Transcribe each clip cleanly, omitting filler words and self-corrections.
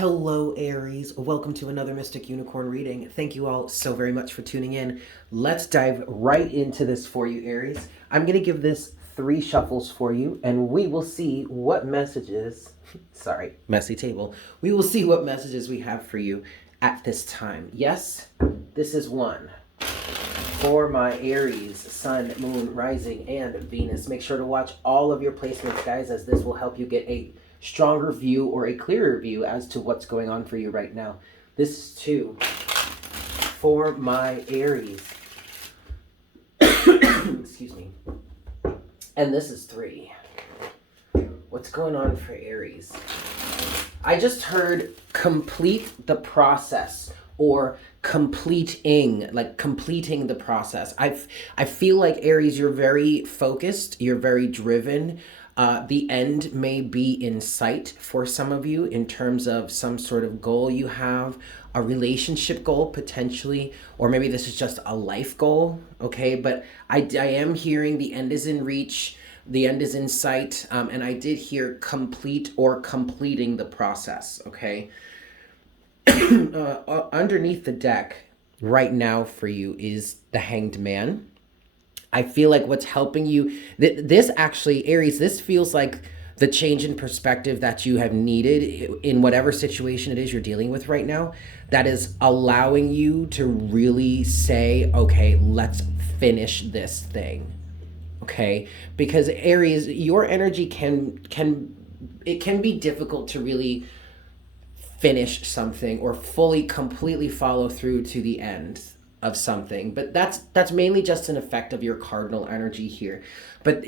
Hello, Aries. Welcome to another Mystic Unicorn reading. Thank you all so very much for tuning in. Let's dive right into this for you, Aries. I'm going to give this 3 shuffles for you, and we will see what messages, sorry, messy table. We will see what messages we have for you at this time. Yes, this is 1. For my Aries, Sun, Moon, Rising, and Venus. Make sure to watch all of your placements, guys, as this will help you get a stronger view or a clearer view as to what's going on for you right now. This is 2. For my Aries. Excuse me. And this is 3. What's going on for Aries? I just heard complete the process, or completing the process. I feel like, Aries, you're very focused, you're very driven. The end may be in sight for some of you in terms of some sort of goal you have, a relationship goal potentially, or maybe this is just a life goal, okay? But I am hearing the end is in reach, the end is in sight, and I did hear complete or completing the process, okay? Underneath the deck right now for you is the Hanged Man. I feel like what's helping you, this actually, Aries, this feels like the change in perspective that you have needed in whatever situation it is you're dealing with right now, that is allowing you to really say, okay, let's finish this thing. Okay? Because Aries, your energy can be difficult to really finish something or fully completely follow through to the end of something, but that's mainly just an effect of your cardinal energy here. But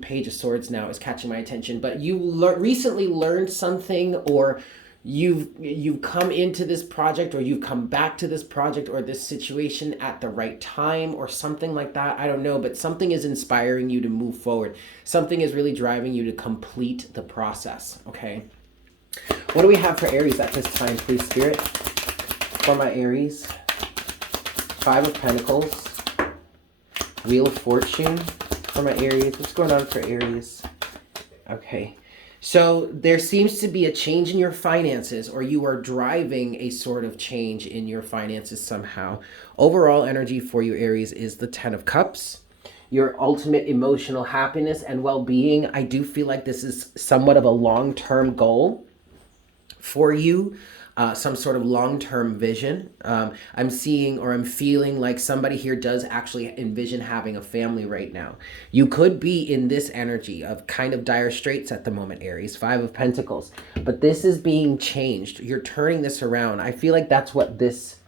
Page of Swords now is catching my attention. But you recently learned something, or you've come into this project, or you've come back to this project or this situation at the right time, or something like that. I don't know, but something is inspiring you to move forward. Something is really driving you to complete the process. Okay. What do we have for Aries at this time, please, Spirit? For my Aries, 5 of Pentacles, Wheel of Fortune. For my Aries, what's going on for Aries? Okay, so there seems to be a change in your finances, or you are driving a sort of change in your finances somehow. Overall energy for you, Aries, is the 10 of Cups. Your ultimate emotional happiness and well-being. I do feel like this is somewhat of a long-term goal for you, some sort of long-term vision. I'm seeing, or I'm feeling like somebody here does actually envision having a family right now. You could be in this energy of kind of dire straits at the moment, Aries, 5 of Pentacles, but this is being changed. You're turning this around. I feel like that's what this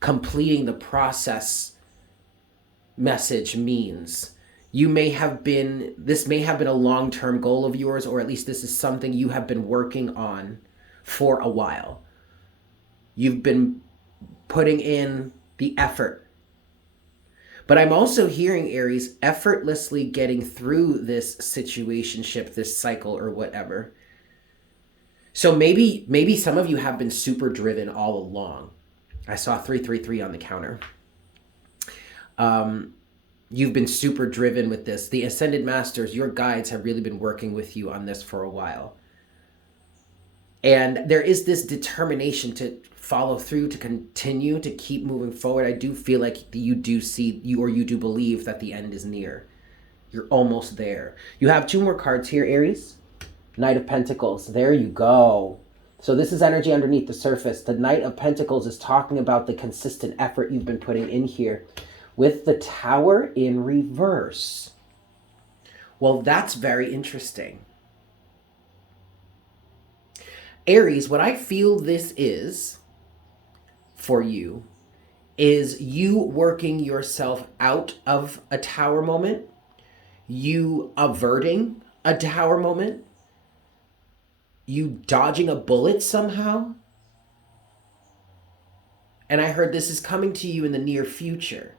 completing the process message means. You may have been, this may have been a long-term goal of yours, or at least this is something you have been working on for a while. You've been putting in the effort. But I'm also hearing, Aries, effortlessly getting through this situationship, this cycle, or whatever. So maybe some of you have been super driven all along. I saw 333 on the counter. You've been super driven with this. The Ascended Masters, your guides, have really been working with you on this for a while. And there is this determination to follow through, to continue, to keep moving forward. I do feel like you do believe that the end is near. You're almost there. You have 2 more cards here, Aries. Knight of Pentacles. There you go. So this is energy underneath the surface. The Knight of Pentacles is talking about the consistent effort you've been putting in here, with the Tower in reverse. Well, that's very interesting. Aries, what I feel this is for you is you working yourself out of a Tower moment, you averting a Tower moment, you dodging a bullet somehow. And I heard this is coming to you in the near future.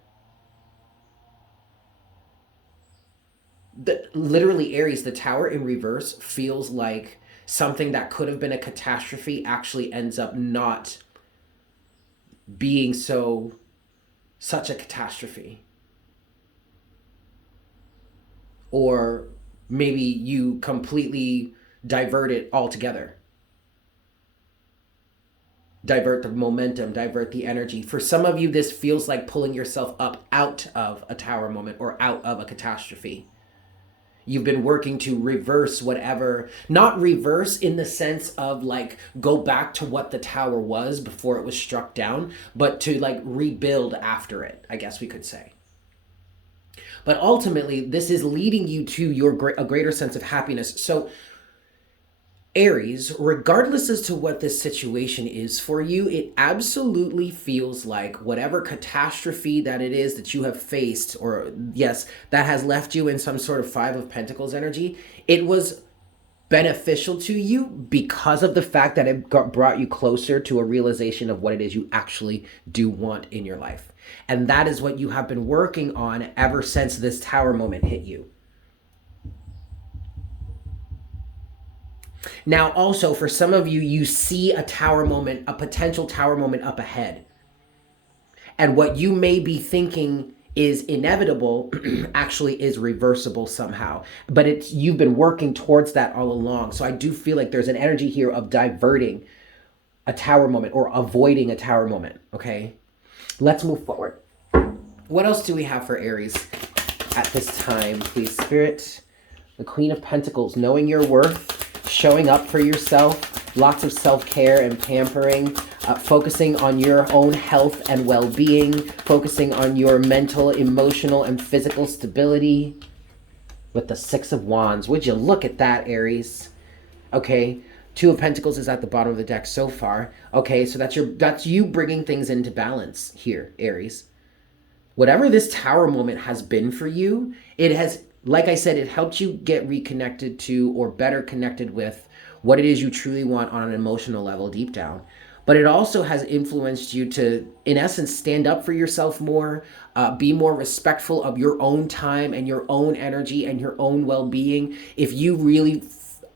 Literally, Aries, the Tower in reverse feels like something that could have been a catastrophe actually ends up not being such a catastrophe. Or maybe you completely divert it altogether. Divert the momentum, divert the energy. For some of you, this feels like pulling yourself up out of a tower moment or out of a catastrophe. You've been working to reverse whatever, not reverse in the sense of like go back to what the tower was before it was struck down, but to like rebuild after it, I guess we could say. But ultimately, this is leading you to a greater sense of happiness. So Aries, regardless as to what this situation is for you, it absolutely feels like whatever catastrophe that it is that you have faced, or yes, that has left you in some sort of Five of Pentacles energy, it was beneficial to you because of the fact that it brought you closer to a realization of what it is you actually do want in your life. And that is what you have been working on ever since this tower moment hit you. Now, also, for some of you, you see a tower moment, a potential tower moment up ahead. And what you may be thinking is inevitable actually is reversible somehow. But you've been working towards that all along. So I do feel like there's an energy here of diverting a tower moment or avoiding a tower moment, okay? Let's move forward. What else do we have for Aries at this time, please, Spirit? The Queen of Pentacles, knowing your worth, showing up for yourself, lots of self-care and pampering, focusing on your own health and well-being, focusing on your mental, emotional, and physical stability. With the Six of Wands, would you look at that, Aries? Okay, Two of Pentacles is at the bottom of the deck so far. Okay, so that's you bringing things into balance here, Aries. Whatever this tower moment has been for you, it has, like I said, it helped you get reconnected to or better connected with what it is you truly want on an emotional level deep down. But it also has influenced you to, in essence, stand up for yourself more, be more respectful of your own time and your own energy and your own well-being. If you really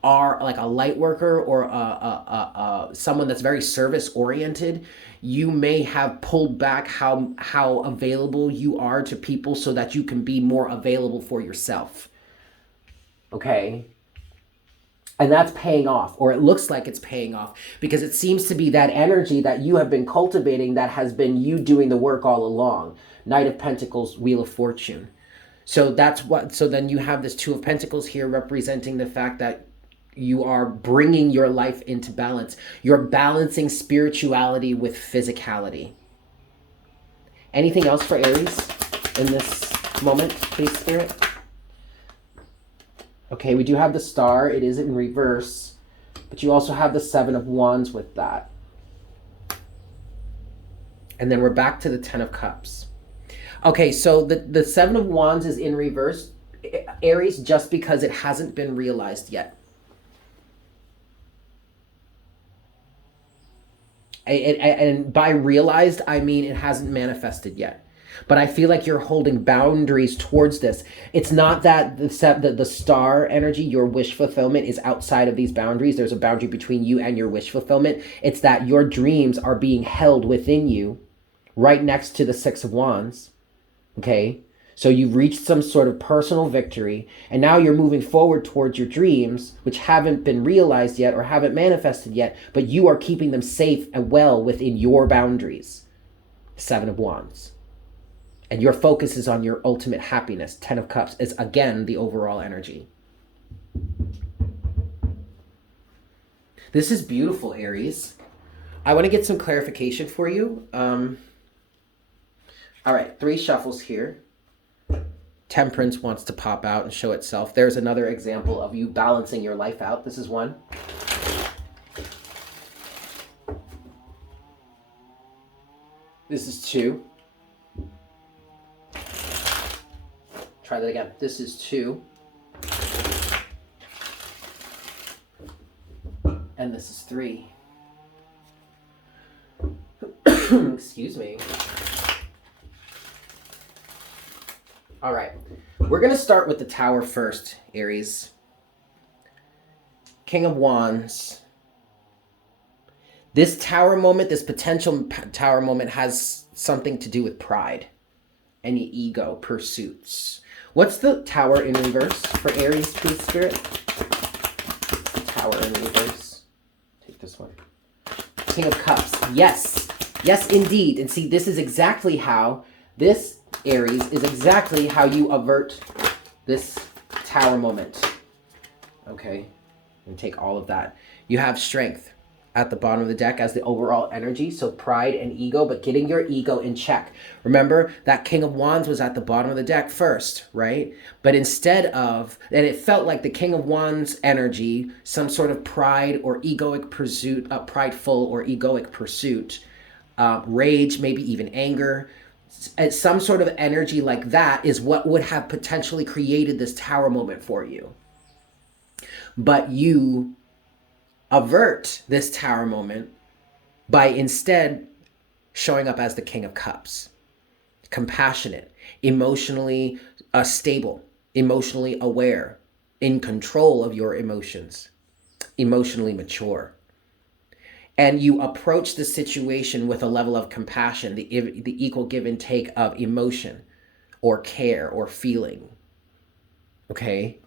are like a light worker or someone that's very service-oriented, you may have pulled back how available you are to people so that you can be more available for yourself. Okay? And that's paying off, or it looks like it's paying off, because it seems to be that energy that you have been cultivating that has been you doing the work all along. Knight of Pentacles, Wheel of Fortune. So then you have this Two of Pentacles here representing the fact that you are bringing your life into balance. You're balancing spirituality with physicality. Anything else for Aries in this moment, please, Spirit? Okay, we do have the Star. It is in reverse. But you also have the Seven of Wands with that. And then we're back to the Ten of Cups. Okay, so the Seven of Wands is in reverse, Aries, just because it hasn't been realized yet. And by realized, I mean it hasn't manifested yet. But I feel like you're holding boundaries towards this. It's not that the star energy, your wish fulfillment, is outside of these boundaries. There's a boundary between you and your wish fulfillment. It's that your dreams are being held within you right next to the Six of Wands. Okay? So you've reached some sort of personal victory, and now you're moving forward towards your dreams, which haven't been realized yet or haven't manifested yet, but you are keeping them safe and well within your boundaries. Seven of Wands. And your focus is on your ultimate happiness. Ten of Cups is, again, the overall energy. This is beautiful, Aries. I want to get some clarification for you. All right, 3 shuffles here. Temperance wants to pop out and show itself. There's another example of you balancing your life out. This is 1. This is 2. Try that again. This is 2. And this is 3. Excuse me. All right, we're going to start with the Tower first, Aries. King of Wands. This Tower moment, this potential Tower moment, has something to do with pride. Any ego pursuits. What's the Tower in reverse for Aries, please, Spirit? Tower in reverse. Take this one. King of Cups. Yes. Yes, indeed. And see, this is exactly how, this, Aries, is exactly how you avert this Tower moment. Okay. And take all of that. You have strength at the bottom of the deck as the overall energy. So pride and ego, but getting your ego in check. Remember that King of Wands was at the bottom of the deck first, right? But instead of, and it felt like the King of Wands energy, some sort of pride or egoic pursuit, prideful or egoic pursuit, rage, maybe even anger, some sort of energy like that is what would have potentially created this Tower moment for you. But you avert this Tower moment by instead showing up as the King of Cups. Compassionate, emotionally stable, emotionally aware, in control of your emotions, emotionally mature. And you approach the situation with a level of compassion, the equal give and take of emotion or care or feeling. Okay?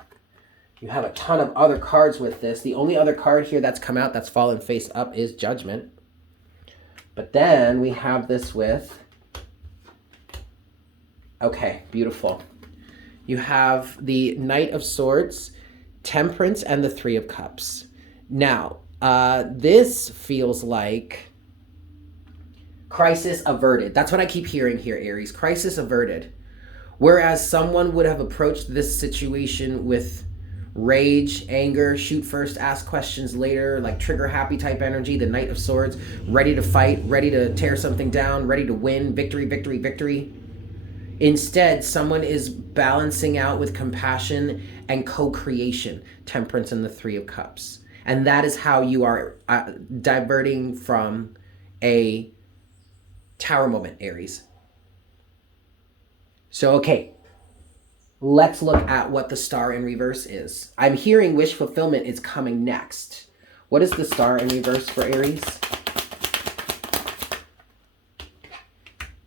You have a ton of other cards with this. The only other card here that's come out that's fallen face up is Judgment. But then we have this with, okay, beautiful. You have the Knight of Swords, Temperance, and the Three of Cups. Now, this feels like crisis averted. That's what I keep hearing here, Aries. Crisis averted. Whereas someone would have approached this situation with rage, anger, shoot first, ask questions later, like trigger happy type energy, the Knight of Swords, ready to fight, ready to tear something down, ready to win, victory, victory, victory. Instead, someone is balancing out with compassion and co-creation, Temperance and the Three of Cups. And that is how you are diverting from a Tower moment, Aries. So, okay. Let's look at what the Star in reverse is. I'm hearing wish fulfillment is coming next. What is the Star in reverse for Aries?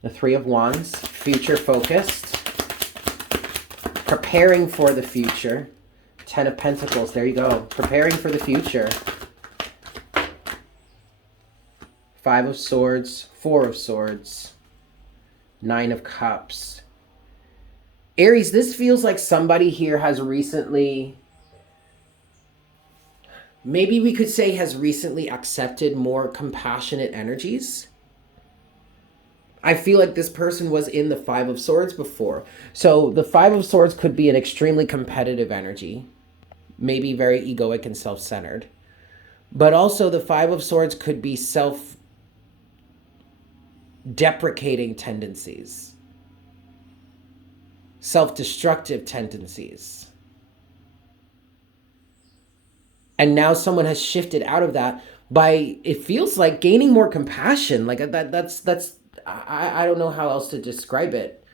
The Three of Wands, future focused, preparing for the future. 10 of Pentacles, there you go. Preparing for the future. 5 of Swords, 4 of Swords, 9 of Cups. Aries, this feels like somebody here has recently, maybe we could say has recently accepted more compassionate energies. I feel like this person was in the 5 of Swords before. So the 5 of Swords could be an extremely competitive energy, maybe very egoic and self-centered. But also the 5 of Swords could be self-deprecating tendencies, self-destructive tendencies. And now someone has shifted out of that by, it feels like, gaining more compassion. Like that's I don't know how else to describe it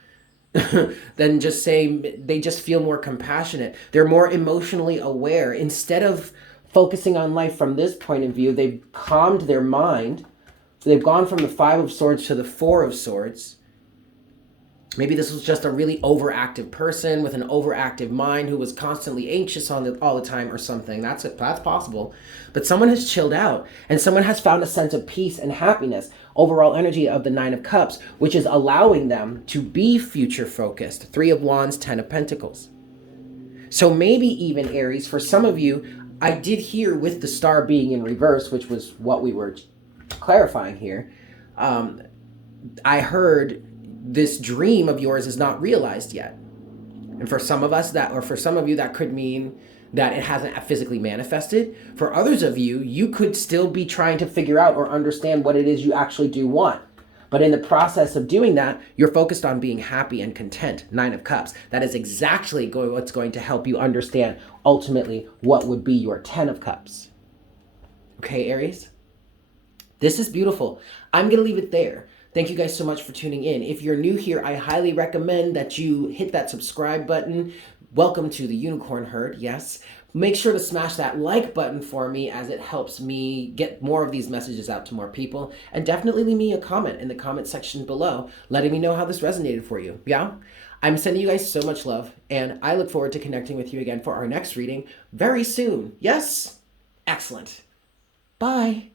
than just saying they just feel more compassionate. They're more emotionally aware. Instead of focusing on life from this point of view, they've calmed their mind. So they've gone from the 5 of Swords to the 4 of Swords. Maybe this was just a really overactive person with an overactive mind who was constantly anxious all the time or something. That's possible. But someone has chilled out and someone has found a sense of peace and happiness. Overall energy of the 9 of Cups, which is allowing them to be future focused. 3 of Wands, 10 of Pentacles. So maybe even, Aries, for some of you, I did hear with the Star being in reverse, which was what we were clarifying here. I heard this dream of yours is not realized yet. And for some of us that, or for some of you, that could mean that it hasn't physically manifested. For others of you, you could still be trying to figure out or understand what it is you actually do want. But in the process of doing that, you're focused on being happy and content. 9 of Cups. That is exactly what's going to help you understand ultimately what would be your 10 of Cups. Okay, Aries? This is beautiful. I'm going to leave it there. Thank you guys so much for tuning in. If you're new here, I highly recommend that you hit that subscribe button. Welcome to the Unicorn Herd, yes. Make sure to smash that like button for me as it helps me get more of these messages out to more people. And definitely leave me a comment in the comment section below, letting me know how this resonated for you, yeah? I'm sending you guys so much love, and I look forward to connecting with you again for our next reading very soon, yes? Excellent. Bye.